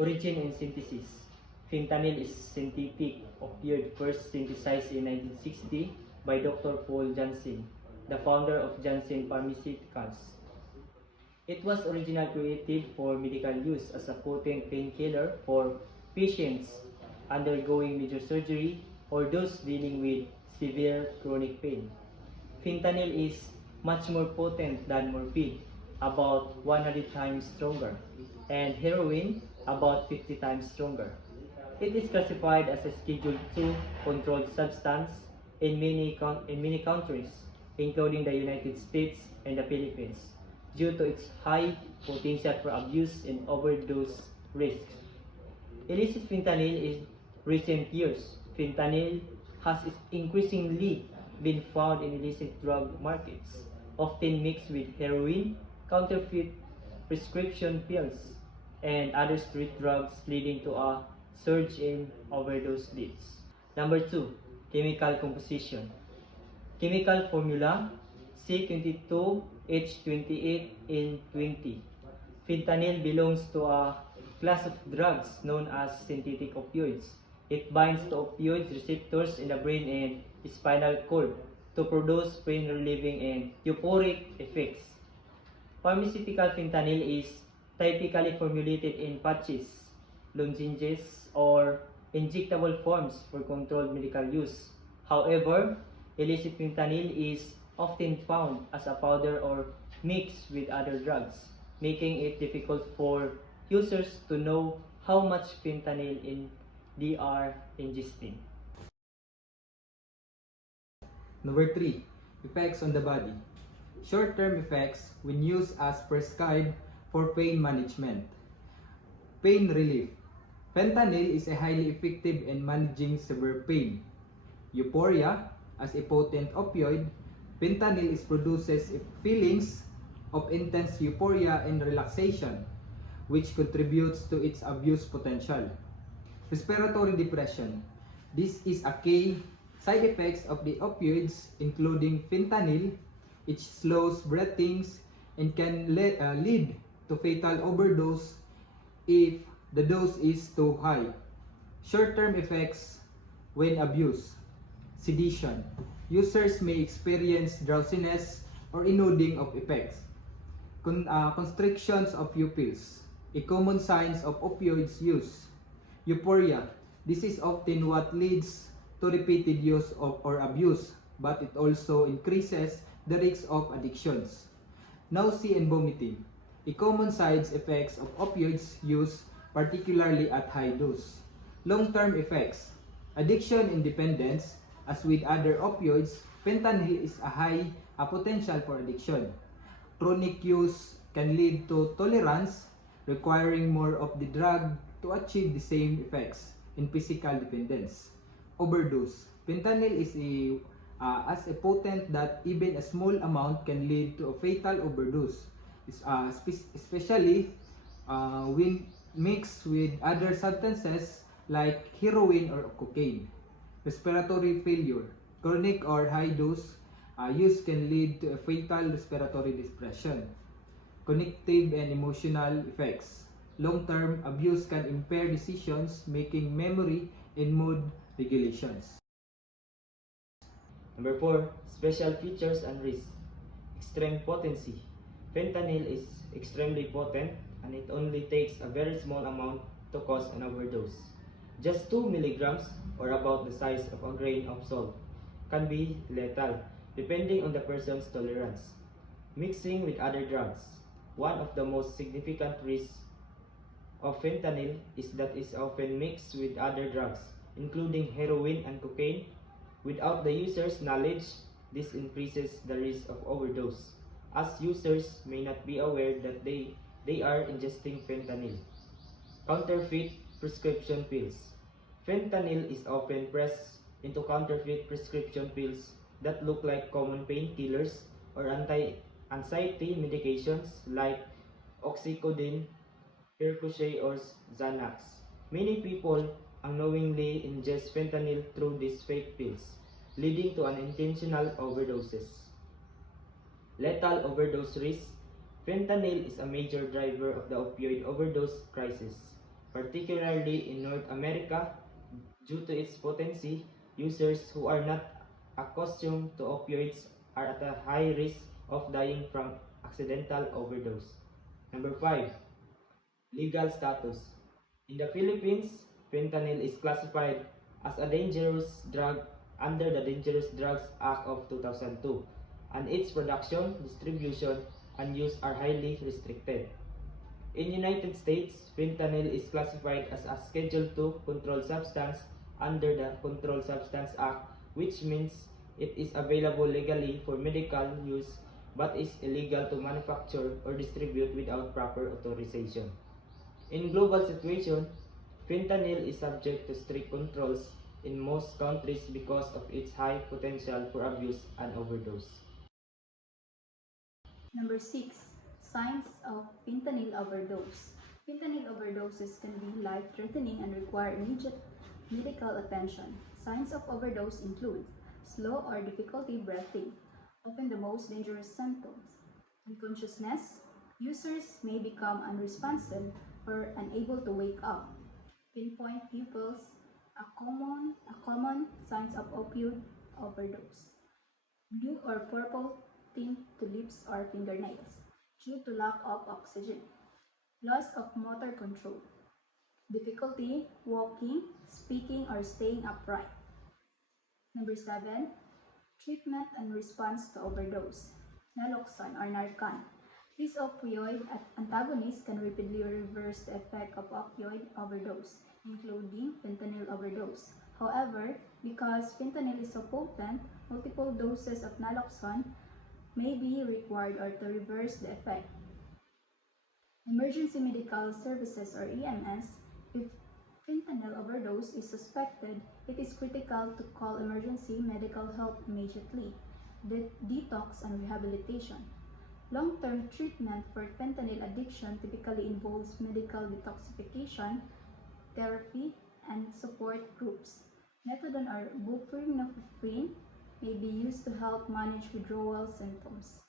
Origin and synthesis. Fentanyl is synthetic opioid first synthesized in 1960 by Dr. Paul Janssen, the founder of Janssen Pharmaceuticals. It was originally created for medical use as a potent painkiller for patients undergoing major surgery or those dealing with severe chronic pain. Fentanyl is much more potent than morphine, about 100 times stronger, and heroin about 50 times stronger. It is classified as a Schedule II controlled substance in many countries, including the United States and the Philippines, due to its high potential for abuse and overdose risks. Illicit fentanyl in recent years. Fentanyl has increasingly been found in illicit drug markets, often mixed with heroin, counterfeit prescription pills, and other street drugs, leading to a surge in overdose deaths. Number 2. Chemical composition. Chemical formula C22H28N20. Fentanyl belongs to a class of drugs known as synthetic opioids. It binds to opioid receptors in the brain and spinal cord to produce pain-relieving and euphoric effects. Pharmaceutical fentanyl is typically formulated in patches, lozenges, or injectable forms for controlled medical use. However, illicit fentanyl is often found as a powder or mixed with other drugs, making it difficult for users to know how much fentanyl they are ingesting. Number 3. Effects on the body. Short-term effects when used as prescribed for pain management. Pain relief. Fentanyl is a highly effective in managing severe pain. Euphoria. As a potent opioid, fentanyl produces feelings of intense euphoria and relaxation, which contributes to its abuse potential. Respiratory depression. This is a key side effects of the opioids, including fentanyl. It slows breathing and can lead to fatal overdose if the dose is too high. Short-term effects when abused. Sedation. Users may experience drowsiness or inoding of effects. Constrictions of pupils, a common sign of opioids use. Euphoria. This is often what leads to repeated use of or abuse, but it also increases the risk of addictions. Nausea and vomiting, a common side effects of opioids use, particularly at high dose. Long-term effects. Addiction and dependence. As with other opioids, fentanyl is a high potential for addiction. Chronic use can lead to tolerance, requiring more of the drug to achieve the same effects in physical dependence. Overdose. Fentanyl is as a potent that even a small amount can lead to a fatal overdose, especially when mixed with other substances like heroin or cocaine. Respiratory failure. Chronic or high dose use can lead to a fatal respiratory depression. Cognitive and emotional effects. Long-term abuse can impair decisions making, memory, and mood regulations. Number 4. Special features and risks. Extreme potency. Fentanyl is extremely potent and it only takes a very small amount to cause an overdose. Just 2 milligrams, or about the size of a grain of salt, can be lethal, depending on the person's tolerance. Mixing with other drugs. One of the most significant risks of fentanyl is that it is often mixed with other drugs, including heroin and cocaine. Without the user's knowledge, this increases the risk of overdose, as users may not be aware that they are ingesting fentanyl. Counterfeit prescription pills. Fentanyl is often pressed into counterfeit prescription pills that look like common painkillers or anti-anxiety medications like Oxycodone, Percocet, or Xanax. Many people unknowingly ingest fentanyl through these fake pills, leading to unintentional overdoses. Lethal overdose risk. Fentanyl is a major driver of the opioid overdose crisis. particularly in North America. Due to its potency, users who are not accustomed to opioids are at a high risk of dying from accidental overdose. Number 5. Legal status. In the Philippines, fentanyl is classified as a dangerous drug under the Dangerous Drugs Act of 2002, and its production, distribution, and use are highly restricted. In United States, fentanyl is classified as a Schedule II controlled substance under the Controlled Substance Act, which means it is available legally for medical use but is illegal to manufacture or distribute without proper authorization. In global situation, fentanyl is subject to strict controls in most countries because of its high potential for abuse and overdose. Number 6. Signs of fentanyl overdose. Fentanyl overdoses can be life-threatening and require immediate medical attention. Signs of overdose include slow or difficulty breathing, often the most dangerous symptoms. Unconsciousness, users may become unresponsive or unable to wake up. Pinpoint pupils, a common signs of opioid overdose. Blue or purple tint to lips or fingernails due to lack of oxygen. Loss of motor control. Difficulty walking, speaking, or staying upright. Number 7. Treatment and response to overdose. Naloxone or Narcan. This opioid antagonist can rapidly reverse the effect of opioid overdose, including fentanyl overdose. However, because fentanyl is so potent, multiple doses of naloxone may be required or to reverse the effect. Emergency Medical Services or EMS, if fentanyl overdose is suspected, it is critical to call emergency medical help immediately. Detox and rehabilitation. Long-term treatment for fentanyl addiction typically involves medical detoxification, therapy, and support groups. Methadone or buprenorphine may be used to help manage withdrawal symptoms.